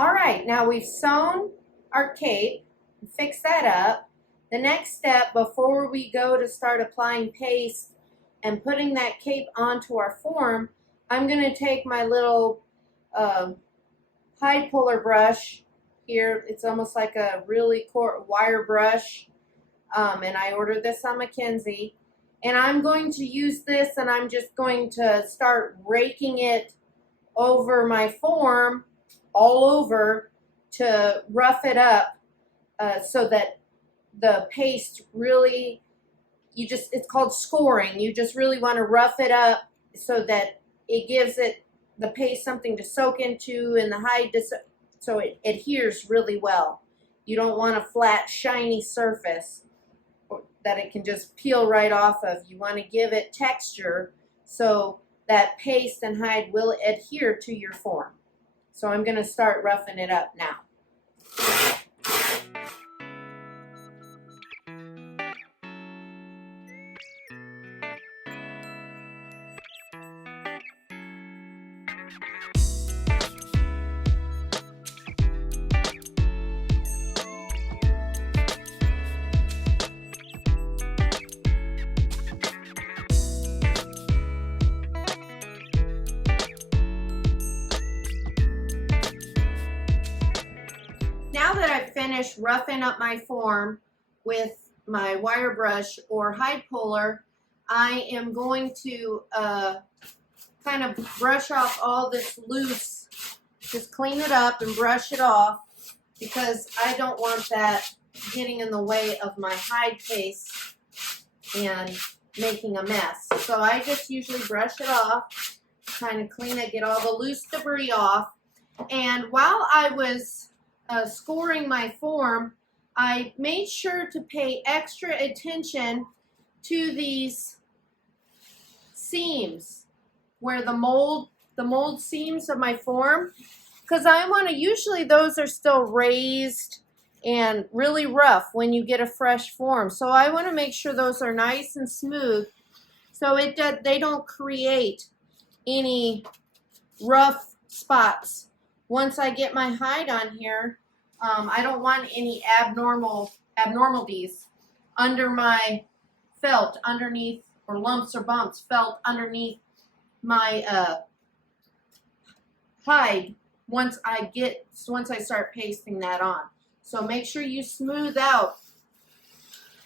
All right, now we've sewn our cape, fixed that up. The next step before we go to start applying paste and putting that cape onto our form, I'm going to take my little hide puller brush here. It's almost like a really wire brush, and I ordered this on Mackenzie. And I'm going to use this, and I'm just going to start raking it over my form all over to rough it up so that the paste really, it's called scoring. You just really want to rough it up so that it gives the paste something to soak into and the hide so it adheres really well. You don't want a flat, shiny surface that it can just peel right off of. You want to give it texture so that paste and hide will adhere to your form. So I'm going to start roughing it up now. Now that I've finished roughing up my form with my wire brush or hide puller, I am going to kind of brush off all this loose, just clean it up and brush it off because I don't want that getting in the way of my hide paste and making a mess. So I just usually brush it off, kind of clean it, get all the loose debris off. And while I was scoring my form, I made sure to pay extra attention to these seams where the mold seams of my form, because I want to, usually those are still raised and really rough when you get a fresh form. So I want to make sure those are nice and smooth so they don't create any rough spots. Once I get my hide on here, I don't want any abnormalities under my felt, underneath, or lumps or bumps felt underneath my hide once I start pasting that on. So make sure you smooth out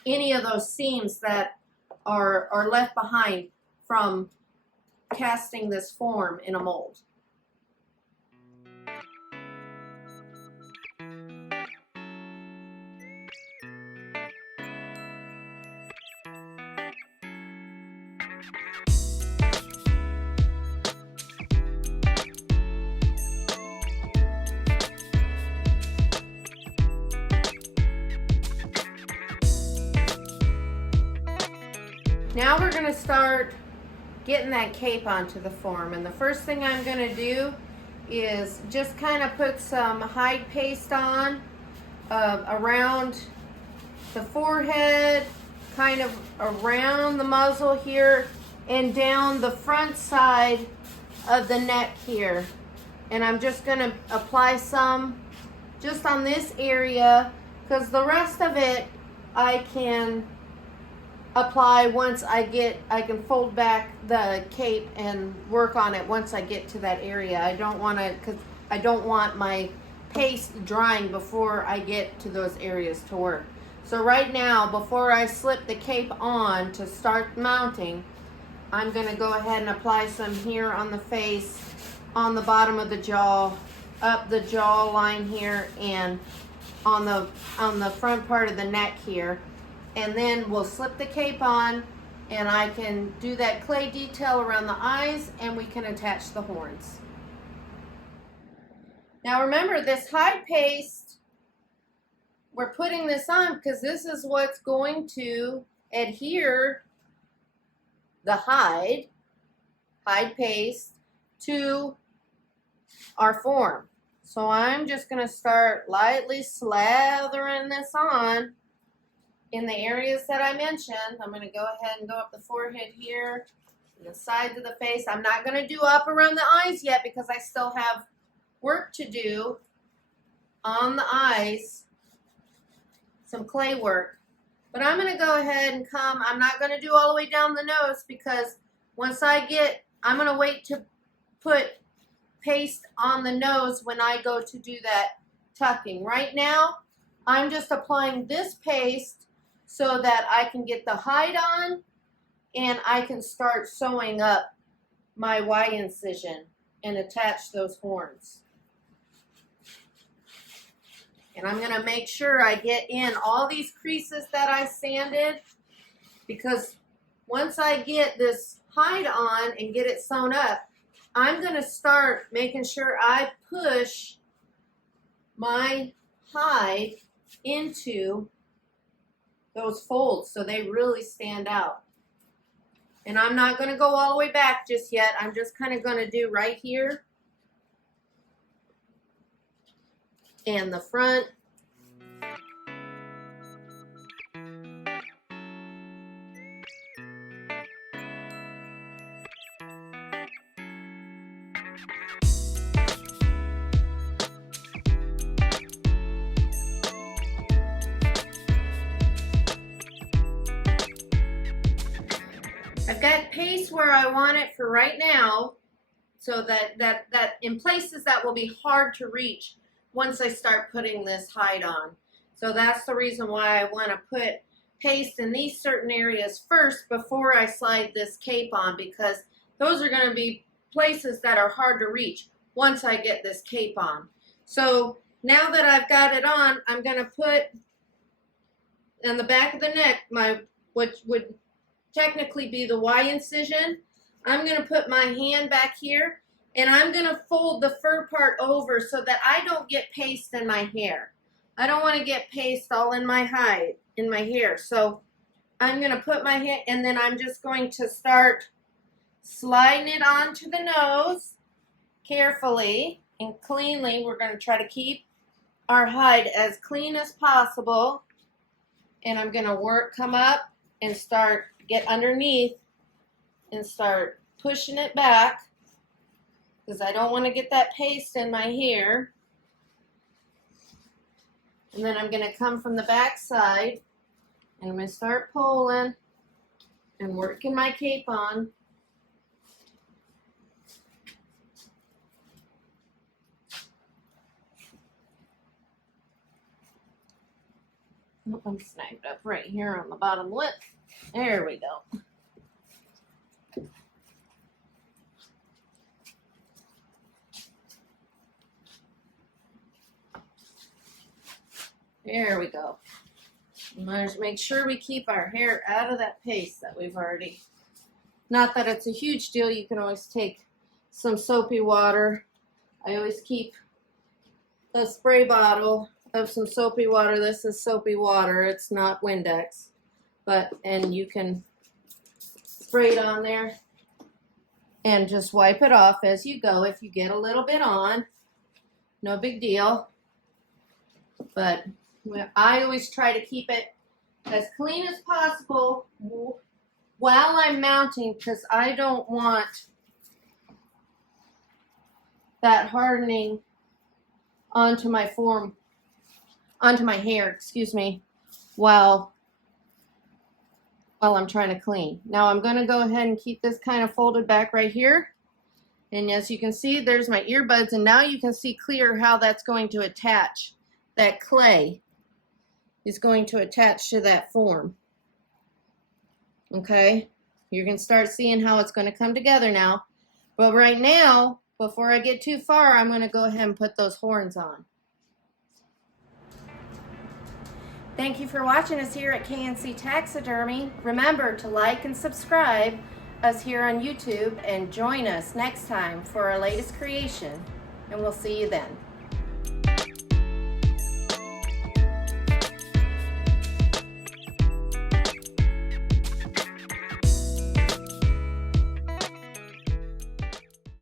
any of those seams that are left behind from casting this form in a mold. Now we're going to start getting that cape onto the form, and the first thing I'm going to do is just kind of put some hide paste on around the forehead, kind of around the muzzle here, and down the front side of the neck here. And I'm just going to apply some just on this area, because the rest of it I can apply once I can fold back the cape and work on it once I get to that area. I don't want my paste drying before I get to those areas to work. So right now, before I slip the cape on to start mounting, I'm going to go ahead and apply some here on the face, on the bottom of the jaw, up the jaw line here, and on the front part of the neck here. And then we'll slip the cape on, and I can do that clay detail around the eyes, and we can attach the horns. Now remember, this hide paste, we're putting this on because this is what's going to adhere the hide paste to our form. So I'm just going to start lightly slathering this on in the areas that I mentioned. I'm going to go ahead and go up the forehead here, and the sides of the face. I'm not going to do up around the eyes yet because I still have work to do on the eyes, some clay work. But I'm going to go ahead and I'm not going to do all the way down the nose because once I'm going to wait to put paste on the nose when I go to do that tucking. Right now, I'm just applying this paste so that I can get the hide on and I can start sewing up my Y incision and attach those horns. And I'm going to make sure I get in all these creases that I sanded, because once I get this hide on and get it sewn up, I'm going to start making sure I push my hide into those folds so they really stand out. And I'm not going to go all the way back just yet. I'm just kind of going to do right here and the front. I've got paste where I want it for right now, so that in places that will be hard to reach once I start putting this hide on. So that's the reason why I want to put paste in these certain areas first before I slide this cape on, because those are going to be places that are hard to reach once I get this cape on. So now that I've got it on, I'm going to put on the back of the neck what would technically be the Y incision. I'm going to put my hand back here and I'm going to fold the fur part over so that I don't get paste in my hair. I don't want to get paste all in my hide, in my hair. So I'm going to put my hand, and then I'm just going to start sliding it onto the nose carefully and cleanly. We're going to try to keep our hide as clean as possible. And I'm going to come up and get underneath and start pushing it back, because I don't want to get that paste in my hair. And then I'm going to come from the back side and I'm going to start pulling and working my cape on. Oh, I'm snagged up right here on the bottom lip. There we go. There we go. Let's make sure we keep our hair out of that paste that we've already. Not that it's a huge deal. You can always take some soapy water. I always keep a spray bottle of some soapy water. This is soapy water. It's not Windex. And you can spray it on there and just wipe it off as you go. If you get a little bit on, no big deal. But I always try to keep it as clean as possible while I'm mounting, because I don't want that hardening onto my hair, excuse me, while I'm trying to clean. Now I'm going to go ahead and keep this kind of folded back right here. And as you can see, there's my earbuds, and now you can see clear how that's going to attach. That clay is going to attach to that form. Okay? You're going to start seeing how it's going to come together now. But right now, before I get too far, I'm going to go ahead and put those horns on. Thank you for watching us here at K&C Taxidermy. Remember to like and subscribe us here on YouTube, and join us next time for our latest creation. And we'll see you then.